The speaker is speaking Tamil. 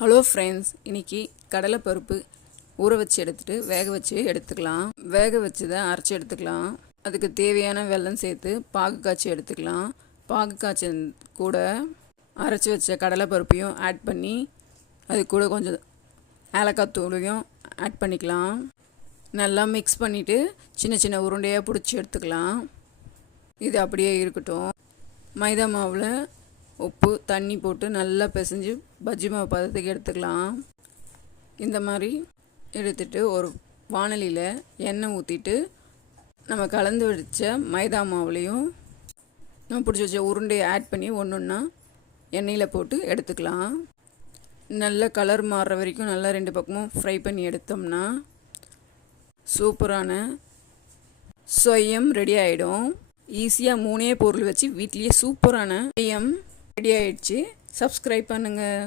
ஹலோ ஃப்ரெண்ட்ஸ், இன்றைக்கி கடலைப்பருப்பு ஊற வச்சு வேக வச்சு எடுத்துக்கலாம். வேக வச்சதை அரைச்சி எடுத்துக்கலாம். அதுக்கு தேவையான வெல்லம் சேர்த்து பாகு காய்ச்சி எடுத்துக்கலாம். பாகு காய்ச்சி கூட அரைச்சி வச்ச கடலைப்பருப்பையும் ஆட் பண்ணி அது கூட கொஞ்சம் ஏலக்காய் தூளையும் ஆட் பண்ணிக்கலாம். நல்லா மிக்ஸ் பண்ணிவிட்டு சின்ன சின்ன உருண்டையாக பிடிச்சி எடுத்துக்கலாம். இது அப்படியே இருக்கட்டும். மைதா மாவில் உப்பு தண்ணி போட்டு நல்லா பிசைஞ்சு பஜ்ஜி மாவு பதத்துக்கு எடுத்துக்கலாம். இந்த மாதிரி எடுத்துட்டு ஒரு வாணலியில் எண்ணெய் ஊற்றிட்டு நம்ம கலந்து வச்ச மைதா மாவுலேயும் நம்ம பிடிச்சி வச்ச உருண்டையை ஆட் பண்ணி ஒன்று ஒன்றா எண்ணெயில் போட்டு எடுத்துக்கலாம். நல்ல கலர் மாறுற வரைக்கும் நல்லா ரெண்டு பக்கமும் ஃப்ரை பண்ணி எடுத்தோம்னா சூப்பரான சொய்யம் ரெடி ஆகிடும். ஈஸியாக 3 பொருள் வச்சு வீட்லேயே சூப்பரான சொய்யம் ரெடி ஆகிடுச்சு. சப்ஸ்கிரைப் பண்ணுங்கள்.